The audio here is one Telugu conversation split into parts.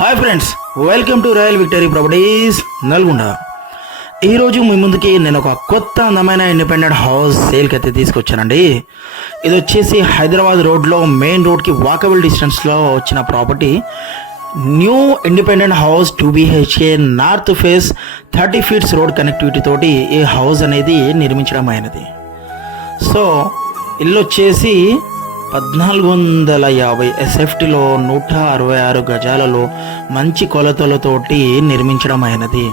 Hi friends, welcome to royal victory properties Nalgonda. ఈరోజు మీ ముందుకి నేను ఒక కొత్త అందమైన ఇండిపెండెంట్ హౌస్ సేల్కి అయితే తీసుకొచ్చానండి. ఇది వచ్చేసి హైదరాబాద్ రోడ్లో మెయిన్ రోడ్కి వాకబుల్ డిస్టెన్స్లో వచ్చిన property. New independent house 2 BHK north face 30 feets road connectivity తోటి ఈ హౌస్ అనేది నిర్మించడం అయినది. సో ఇల్లు వచ్చేసి 1450 SFTలో 166 గజాలలో మంచి కొలతలతోటి నిర్మించడం అయినది.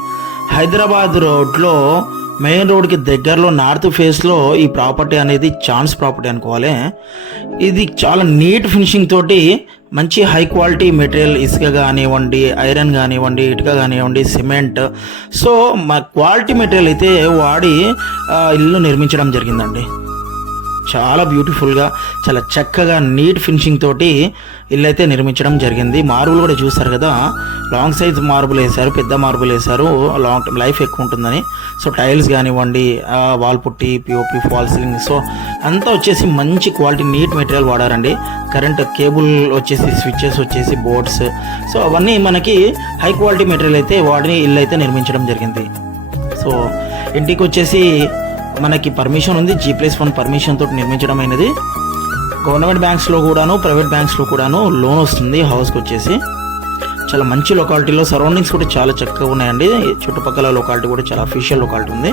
హైదరాబాద్ రోడ్లో మెయిన్ రోడ్కి దగ్గరలో నార్త్ ఫేస్లో ఈ ప్రాపర్టీ అనేది ఛాన్స్ ప్రాపర్టీ అనుకోవాలి. ఇది చాలా నీట్ ఫినిషింగ్ తోటి మంచి హై క్వాలిటీ మెటీరియల్, ఇసుక కానివ్వండి, ఐరన్ కానివ్వండి, ఇటుక కానివ్వండి, సిమెంట్, సో మా క్వాలిటీ మెటీరియల్ అయితే వాడి ఇల్లు నిర్మించడం జరిగిందండి. చాలా బ్యూటిఫుల్గా, చాలా చక్కగా నీట్ ఫినిషింగ్ తోటి ఇల్లు అయితే నిర్మించడం జరిగింది. మార్బుల్ కూడా చూస్తారు కదా, లాంగ్ సైజ్ మార్బుల్ వేశారు, పెద్ద మార్బుల్ వేశారు, లాంగ్ టైం లైఫ్ ఎక్కువ ఉంటుందని. సో టైల్స్ కానివ్వండి, wall putty, POP, fall ceiling, so అంతా వచ్చేసి మంచి క్వాలిటీ నీట్ మెటీరియల్ వాడారండి. కరెంట్ కేబుల్ వచ్చేసి, స్విచ్చెస్ వచ్చేసి, బోర్డ్స్, సో అవన్నీ మనకి హై క్వాలిటీ మెటీరియల్ అయితే వాడి ఇల్లు అయితే నిర్మించడం జరిగింది. సో ఇంటికి వచ్చేసి మనకి పర్మిషన్ ఉంది, G+1 పర్మిషన్ తోటి నిర్మించడం అయినది. గవర్నమెంట్ బ్యాంక్స్లో కూడాను, ప్రైవేట్ బ్యాంక్స్లో కూడాను లోన్ వస్తుంది హౌస్కి వచ్చేసి. చాలా మంచి లొకాలిటీలో, సరౌండింగ్స్ కూడా చాలా చక్కగా ఉన్నాయండి. చుట్టుపక్కల లొకాలిటీ కూడా చాలా అఫీషియల్ లొకాలిటీ ఉంది.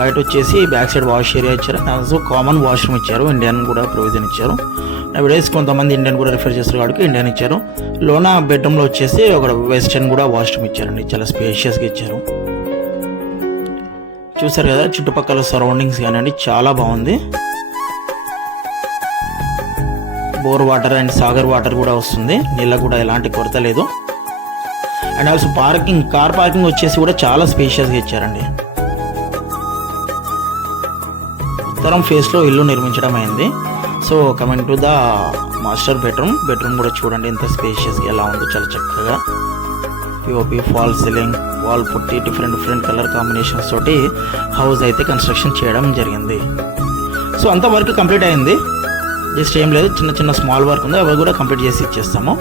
బయట వచ్చేసి బ్యాక్ సైడ్ వాష్ ఏరియా ఇచ్చారు, సో కామన్ వాష్రూమ్ ఇచ్చారు, ఇండియన్ కూడా ప్రొవిజన్ ఇచ్చారు. నవేడేస్ కొంతమంది ఇండియన్ కూడా రిఫర్ చేస్తారు కాబట్టి ఇండియన్ ఇచ్చారు. లోన బెడ్రూమ్లో వచ్చేసి ఒక వెస్టర్న్ కూడా వాష్రూమ్ ఇచ్చారండి, చాలా స్పేషియస్గా ఇచ్చారు. చూసారు కదా చుట్టుపక్కల సరౌండింగ్స్ కానివ్వండి, చాలా బాగుంది. Bore water and Sagar water కూడా వస్తుంది, నీళ్ళకు కూడా ఎలాంటి కొరత లేదు. And also parking, car parking వచ్చేసి కూడా చాలా స్పేషియస్గా ఇచ్చారండి. ఉత్తరం ఫేస్లో ఇల్లు నిర్మించడం అయింది. So coming to the master bedroom కూడా చూడండి ఎంత స్పేషియస్గా ఎలా ఉందో, చాలా చక్కగా POP, fall ceiling, wall putty, different colour combinations తోటి హౌస్ అయితే కన్స్ట్రక్షన్ చేయడం జరిగింది. సో అంత వర్క్ కంప్లీట్ అయింది, జస్ట్ ఏం లేదు, చిన్న స్మాల్ వర్క్ ఉంది, అవి కూడా కంప్లీట్ చేసి ఇచ్చేస్తాము.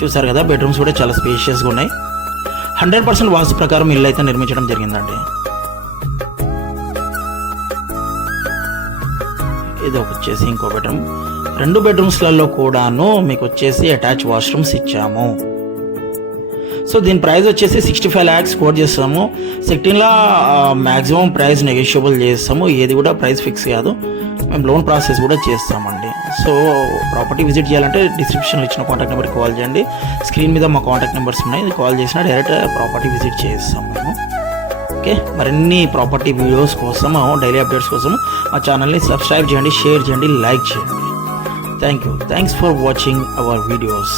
చూసారు కదా బెడ్రూమ్స్ కూడా చాలా స్పేషియస్గా ఉన్నాయి. 100% వాస్తు ప్రకారం ఇల్లు అయితే నిర్మించడం జరిగిందండి. ఇది వచ్చేసి ఇంకో బెడ్రూమ్. 2 బెడ్రూమ్స్లలో కూడాను మీకు వచ్చేసి అటాచ్ వాష్రూమ్స్ ఇచ్చాము. సో దీని ప్రైస్ వచ్చేసి 65 lakhs కోట్ చేస్తాము. సెక్టిన్లో మ్యాక్సిమం ప్రైస్ నెగోషియబుల్ చేస్తాము, ఏది కూడా ప్రైస్ ఫిక్స్ కాదు. మేము లోన్ ప్రాసెస్ కూడా చేస్తామండి. సో ప్రాపర్టీ విజిట్ చేయాలంటే డిస్క్రిప్షన్లో ఇచ్చిన కాంటాక్ట్ నెంబర్కి కాల్ చేయండి. స్క్రీన్ మీద మా కాంటాక్ట్ నెంబర్స్ ఉన్నాయి, కాల్ చేసినా డైరెక్ట్ ప్రాపర్టీ విజిట్ చేస్తాము మేము. ఓకే, మరిన్ని ప్రాపర్టీ వీడియోస్ కోసం, డైలీ అప్డేట్స్ కోసం మా ఛానల్ని సబ్స్క్రైబ్ చేయండి, షేర్ చేయండి, లైక్ చేయండి. Thank you. Thanks for watching our videos.